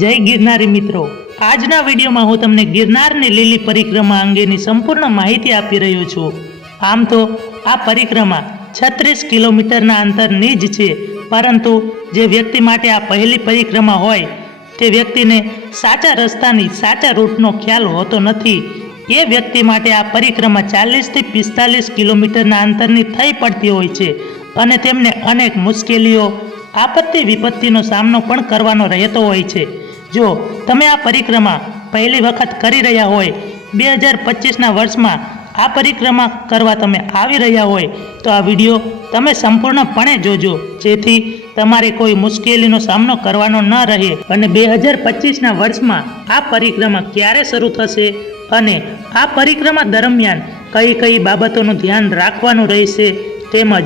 જય ગિરનારી મિત્રો, આજના વિડીયોમાં હું તમને ગિરનારની લીલી પરિક્રમા અંગેની સંપૂર્ણ માહિતી આપી રહ્યો છું. આમ તો આ પરિક્રમા 36 કિલોમીટરના અંતરની જ છે, પરંતુ જે વ્યક્તિ માટે આ પહેલી પરિક્રમા હોય તે વ્યક્તિને સાચા રસ્તાની સાચા રૂટનો ખ્યાલ હોતો નથી. એ વ્યક્તિ માટે આ પરિક્રમા 40થી 45 કિલોમીટરના અંતરની થઈ પડતી હોય છે અને તેમને અનેક મુશ્કેલીઓ, આપત્તિ વિપત્તિનો સામનો પણ કરવાનો રહેતો હોય છે. જો તમે આ પરિક્રમા પહેલી વખત કરી રહ્યા હોય, 2025ના વર્ષમાં આ પરિક્રમા કરવા તમે આવી રહ્યા હોય, તો આ વિડીયો તમે સંપૂર્ણપણે જોજો, જેથી તમારે કોઈ મુશ્કેલીનો સામનો કરવાનો ન રહે. અને 2025ના વર્ષમાં આ પરિક્રમા ક્યારે શરૂ થશે અને આ પરિક્રમા દરમિયાન કઈ કઈ બાબતોનું ધ્યાન રાખવાનું રહેશે, તેમજ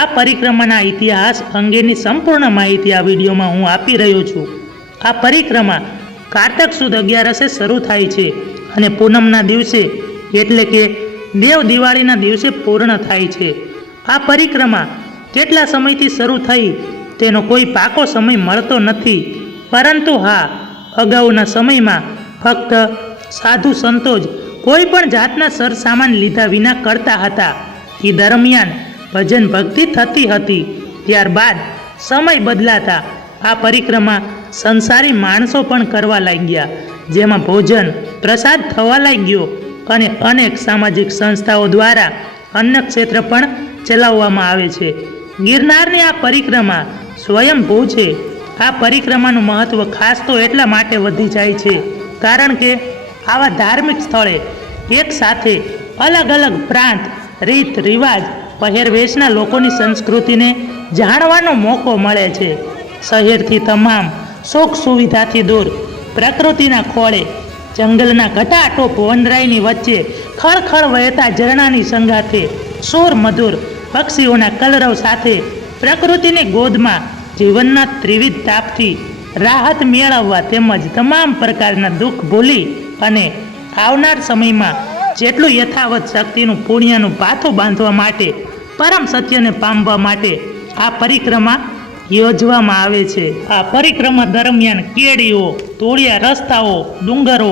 આ પરિક્રમાના ઇતિહાસ અંગેની સંપૂર્ણ માહિતી આ વિડીયોમાં હું આપી રહ્યો છું. આ પરિક્રમા કારતક સુદ 11 શરૂ થાય છે અને પૂનમના દિવસે એટલે કે દેવ દિવાળીના દિવસે પૂર્ણ થાય છે. આ પરિક્રમા કેટલા સમયથી શરૂ થઈ તેનો કોઈ પાકો સમય મળતો નથી, પરંતુ હા, અગાઉના સમયમાં ફક્ત સાધુ સંતો જ કોઈ પણ જાતના સરસામાન લીધા વિના કરતા હતા. એ દરમિયાન ભજન ભક્તિ થતી હતી. ત્યારબાદ સમય બદલાતા આ પરિક્રમા સંસારી માણસો પણ કરવા લાગ્યા, જેમાં ભોજન પ્રસાદ થવા લાગ્યો અને અનેક સામાજિક સંસ્થાઓ દ્વારા અન્ન ક્ષેત્ર પણ ચલાવવામાં આવે છે. ગિરનારની આ પરિક્રમા સ્વયંભૂ છે. આ પરિક્રમાનું મહત્વ ખાસ તો એટલા માટે વધી જાય છે કારણ કે આવા ધાર્મિક સ્થળે એક સાથે અલગ અલગ પ્રાંત, રીત રિવાજ, પહેરવેશના લોકોની સંસ્કૃતિને જાણવાનો મોકો મળે છે. શહેરથી તમામ સુખ સુવિધાથી દૂર, પ્રકૃતિના ખોળે, જંગલના ઘટાટોપ વનરાયની વચ્ચે, ખળખળ વહેતા ઝરણાની સંગાથે, સુર મધુર પક્ષીઓના કલરવ સાથે, પ્રકૃતિની ગોદમાં જીવનના ત્રિવિધ તાપથી રાહત મેળવવા તેમજ તમામ પ્રકારના દુઃખ ભૂલી અને આવનાર સમયમાં જેટલું યથાવત શક્તિનું પુણ્યનું પાથું બાંધવા માટે, પરમ સત્યને પામવા માટે આ પરિક્રમા યોજવામાં આવે છે. આ પરિક્રમા દરમિયાન કેડીઓ, તોળિયા રસ્તાઓ, ડુંગરો,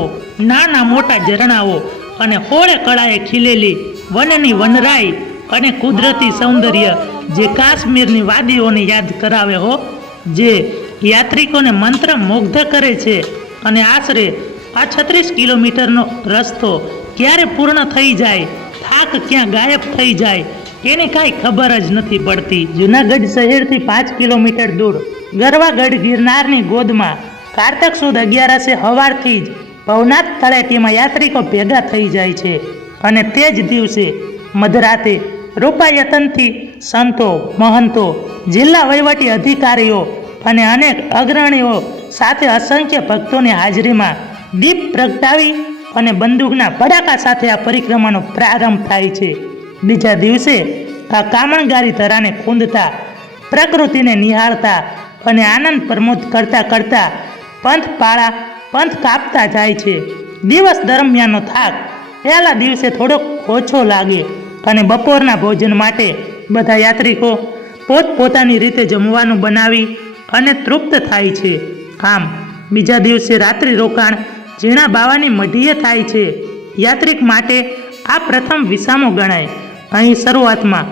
નાના મોટા ઝરણાઓ અને હોળે કળાએ ખીલેલી વનની વનરાઈ અને કુદરતી સૌંદર્ય જે કાશ્મીરની વાદીઓને યાદ કરાવે હો, જે યાત્રિકોને મંત્ર મુગ્ધ કરે છે. અને આશરે આ 36 કિલોમીટરનો રસ્તો ક્યારે પૂર્ણ થઈ જાય, થાક ક્યાં ગાયબ થઈ જાય તેની કાંઈ ખબર જ નથી પડતી. જૂનાગઢ શહેરથી 5 કિલોમીટર દૂર ગરવાગઢ ગિરનારની ગોદમાં કારતક સુદ 11 સવારથી જ ભવનાથ તળેટીમાં યાત્રિકો ભેગા થઈ જાય છે અને તે જ દિવસે મધરાતે રૂપાયતનથી સંતો, મહંતો, જિલ્લા વહીવટી અધિકારીઓ અને અનેક અગ્રણીઓ સાથે અસંખ્ય ભક્તોની હાજરીમાં દીપ પ્રગટાવી અને બંદૂકના ભડાકા સાથે આ પરિક્રમાનો પ્રારંભ થાય છે. બીજા દિવસે આ કામણગારી ધરાને ખૂંદતા, પ્રકૃતિને નિહાળતા અને આનંદ પ્રમોદ કરતા કરતા પંથ કાપતા જાય છે. દિવસ દરમિયાનનો થાક પહેલા દિવસે થોડોક ઓછો લાગે અને બપોરના ભોજન માટે બધા યાત્રિકો પોતપોતાની રીતે જમવાનું બનાવી અને તૃપ્ત થાય છે. આમ બીજા દિવસે રાત્રિ રોકાણ ઝીણા બાવાની મઢીએ થાય છે. યાત્રિક માટે આ પ્રથમ વિસામો ગણાય. અહીં શરૂઆતમાં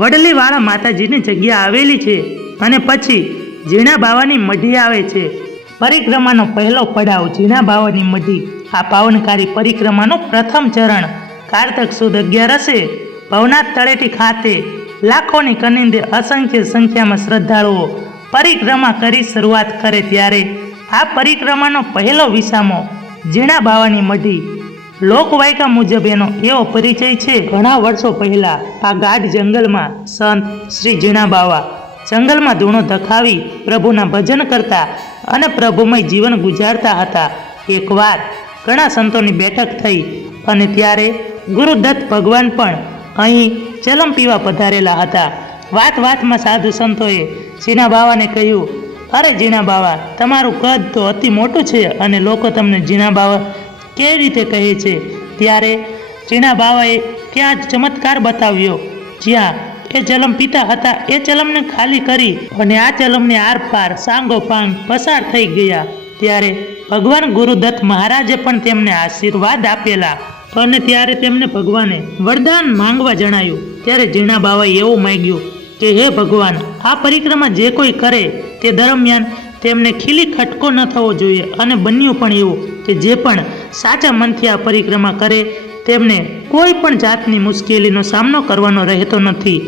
વડલીવાળા માતાજીની જગ્યા આવેલી છે અને પછી ઝીણા બાવાની મઢી આવે છે. પરિક્રમાનો પહેલો પડાવ ઝીણા બાવાની મઢી. આ પાવનકારી પરિક્રમાનું પ્રથમ ચરણ કારતક સુદ 11 ભવનાથ તળેટી ખાતે લાખોની કનિંદે અસંખ્ય સંખ્યામાં શ્રદ્ધાળુઓ પરિક્રમા કરી શરૂઆત કરે ત્યારે આ પરિક્રમાનો પહેલો વિસામો ઝીણા બાવાની મઢી. લોકવાયકા મુજબ એનો એવો પરિચય છે, ઘણા વર્ષો પહેલા આ ગાઢ જંગલમાં સંત શ્રી ઝીણા બાવા જંગલમાં ધૂણો ધખાવી પ્રભુના ભજન કરતા અને પ્રભુમય જીવન ગુજારતા હતા. એકવાર ઘણા સંતોની બેઠક થઈ અને ત્યારે ગુરુદત્ત ભગવાન પણ અહીં ચલમ પીવા પધારેલા હતા. વાતમાં સાધુ સંતોએ ઝીણા બાવાને કહ્યું, અરે ઝીણા બાવા, તમારું કદ તો અતિ મોટું છે અને લોકો તમને ઝીણા બાવા કેવી રીતે કહે છે? ત્યારે ઝીણા બાવાએ ત્યાં ચમત્કાર બતાવ્યો, જ્યાં એ ચલમ પીતા હતા એ ચલમને ખાલી કરી અને આ ચલમને આરપાર સાંગો પાંગ પસાર થઈ ગયા ત્યારે ભગવાન ગુરુદત્ત મહારાજે પણ તેમને આશીર્વાદ આપેલા અને ત્યારે તેમને ભગવાને વરદાન માંગવા જણાયું. ત્યારે ઝીણા બાવાએ એવું માંગ્યું કે હે ભગવાન, આ પરિક્રમા જે કોઈ કરે તે દરમિયાન તેમને ખીલી ખટકો ન થવો જોઈએ અને બન્યું પણ એવું કે જે પણ સાચા મનથી આ પરિક્રમા કરે તેમને કોઈ પણ જાતની મુશ્કેલીનો સામનો કરવાનો રહેતો નથી.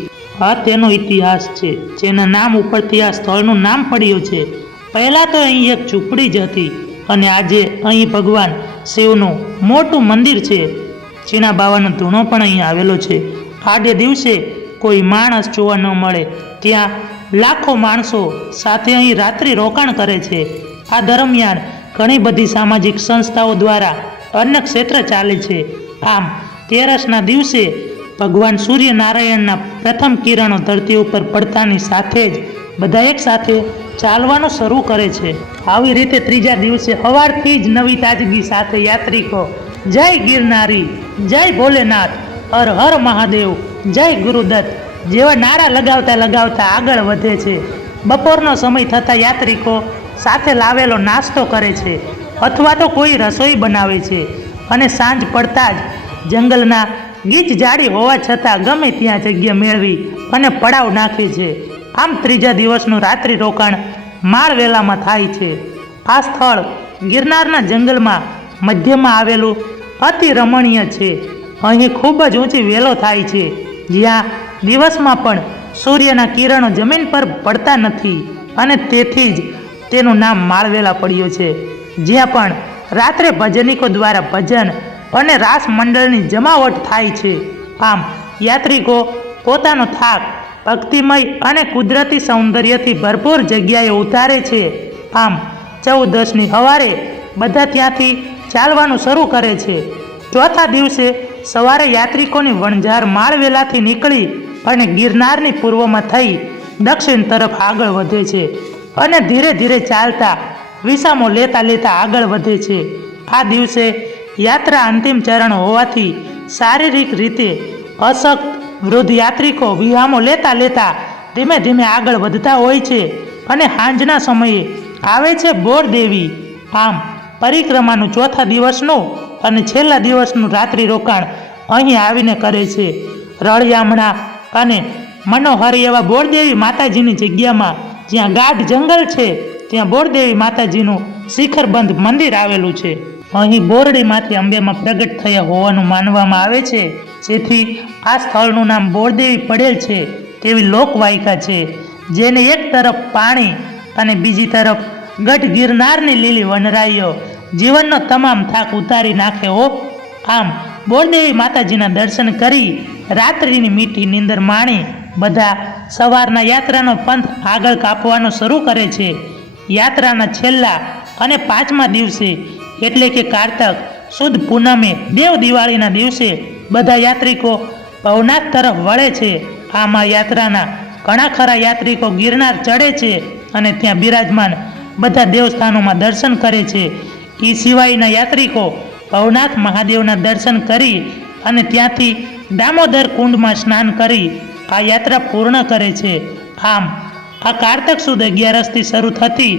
આ તેનો ઇતિહાસ છે જેના નામ ઉપરથી આ સ્થળનું નામ પડ્યું છે. પહેલાં તો અહીં એક ઝૂંપડી જ હતી અને આજે અહીં ભગવાન શિવનું મોટું મંદિર છે. ઝીણા બાવાનો ધૂણો પણ અહીં આવેલો છે. આડે દિવસે કોઈ માણસ જોવા ન મળે ત્યાં લાખો માણસો સાથે અહીં રાત્રિ રોકાણ કરે છે. આ દરમિયાન ઘણી બધી સામાજિક સંસ્થાઓ દ્વારા અન્ન ક્ષેત્ર ચાલે છે. આમ તેરસના દિવસે ભગવાન સૂર્યનારાયણના પ્રથમ કિરણો ધરતી ઉપર પડતાની સાથે જ બધા એક સાથે ચાલવાનું શરૂ કરે છે. આવી રીતે ત્રીજા દિવસે સવારથી જ નવી તાજગી સાથે યાત્રિકો જય ગિરનારી, જય ભોલેનાથ, હર હર મહાદેવ, જય ગુરુદત્ત જેવા નારા લગાવતા લગાવતા આગળ વધે છે. બપોરનો સમય થતાં યાત્રિકો સાથે લાવેલો નાસ્તો કરે છે અથવા તો કોઈ રસોઈ બનાવે છે અને સાંજ પડતા જ જંગલના ગીચ જાડી હોવા છતાં ગમે ત્યાં જગ્યા મેળવી અને પડાવ નાખે છે. આમ ત્રીજા દિવસનું રાત્રિ રોકાણ માળવેલામાં થાય છે. આ સ્થળ ગિરનારના જંગલમાં મધ્યમાં આવેલું અતિ રમણીય છે. અહીં ખૂબ જ ઊંચી વેલો થાય છે જ્યાં દિવસમાં પણ સૂર્યના કિરણો જમીન પર પડતા નથી અને તેથી જ તેનું નામ માળવેલા પડ્યું છે. જ્યાં પણ રાત્રે ભજનિકો દ્વારા ભજન અને રાસ મંડળની જમાવટ થાય છે. આમ યાત્રિકો પોતાનો થાક ભક્તિમય અને કુદરતી સૌંદર્યથી ભરપૂર જગ્યાએ ઉતારે છે. આમ 14ની સવારે બધા ત્યાંથી ચાલવાનું શરૂ કરે છે. ચોથા દિવસે સવારે યાત્રિકોની વણઝાર માળવેલાથી નીકળી અને ગિરનારની પૂર્વમાં થઈ દક્ષિણ તરફ આગળ વધે છે અને ધીરે ધીરે ચાલતા વિસામો લેતા લેતા આગળ વધે છે. આ દિવસે યાત્રા અંતિમ ચરણ હોવાથી શારીરિક રીતે અશક્ત વૃદ્ધ યાત્રિકો વિહામો લેતા લેતા ધીમે ધીમે આગળ વધતા હોય છે અને સાંજના સમયે આવે છે બોરદેવી. આમ પરિક્રમાનું ચોથા દિવસનું અને છેલ્લા દિવસનું રાત્રિ રોકાણ અહીં આવીને કરે છે. રળિયામણા અને મનોહર એવા બોરદેવી માતાજીની જગ્યામાં જ્યાં ગાઢ જંગલ છે ત્યાં બોરદેવી માતાજીનું શિખરબંધ મંદિર આવેલું છે. અહીં બોરડીમાંથી અંબેમાં પ્રગટ થયા હોવાનું માનવામાં આવે છે, જેથી આ સ્થળનું નામ બોરદેવી પડેલ છે તેવી લોકવાયકા છે. જેને એક તરફ પાણી અને બીજી તરફ ગઢ ગિરનારની લીલી વનરાઈઓ જીવનનો તમામ થાક ઉતારી નાખે હો. આમ બોરદેવી માતાજીના દર્શન કરી રાત્રિની મીઠી નીંદર માણી બધા સવારના યાત્રાનો પંથ આગળ કાપવાનો શરૂ કરે છે. યાત્રાના છેલ્લા અને પાંચમા દિવસે એટલે કે કારતક સુદ પૂનમે દેવ દિવાળીના દિવસે બધા યાત્રિકો ભવનાથ તરફ વળે છે. આમાં યાત્રાના ઘણા ખરા યાત્રિકો ગિરનાર ચડે છે અને ત્યાં બિરાજમાન બધા દેવસ્થાનોમાં દર્શન કરે છે. એ સિવાયના યાત્રિકો ભવનાથ મહાદેવના દર્શન કરી અને ત્યાંથી દામોદર કુંડમાં સ્નાન કરી આ યાત્રા પૂર્ણ કરે છે. આમ આ કારતક સુદ 11થી શરૂ થતી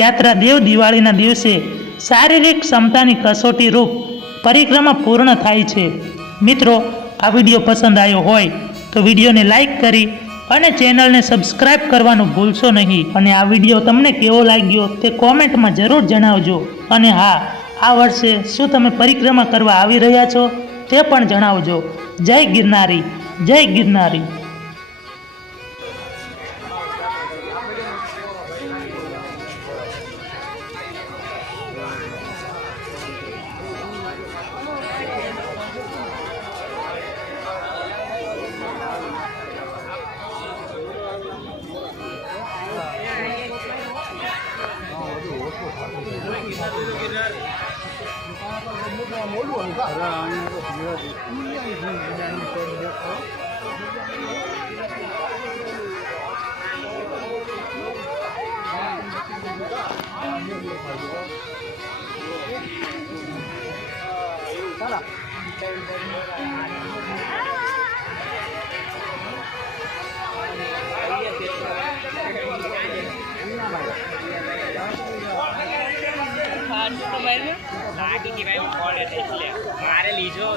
યાત્રા દેવ દિવાળીના દિવસે શારીરિક ક્ષમતાની કસોટી રૂપ પરિક્રમા પૂર્ણ થાય છે. મિત્રો, આ વિડીયો પસંદ આવ્યો હોય તો વિડીયોને લાઈક કરી અને ચેનલને સબસ્ક્રાઈબ કરવાનું ભૂલશો નહીં. અને આ વિડીયો તમને કેવો લાગ્યો તે કોમેન્ટમાં જરૂર જણાવજો. અને હા, આ વર્ષે શું તમે પરિક્રમા કરવા આવી રહ્યા છો તે પણ જણાવજો. જય ગિરનારી, જય ગિરનારી. લાગી કે ભાઈ કોલ એટલે મારે લીધો